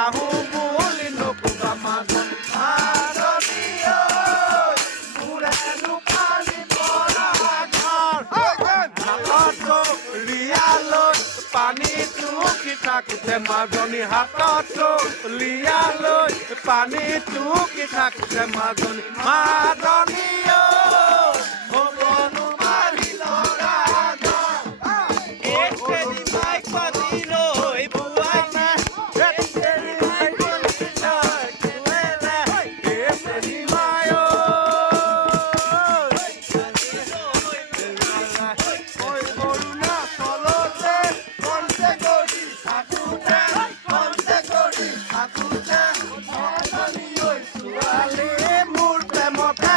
আহো বুলি নকবা মাজনী মাৰণী ঐ মোৰেনো পানী পৰা ঘৰ হাতত লিয়ালৈ পানী টুকি থাকোঁতে মাজনী হাতত লিয়ালৈ পানী টুকি থাকোঁতে মাজনী মাজনী ঐ হ'বনো মাৰি ল'ৰা মোৰ প্ৰেমতে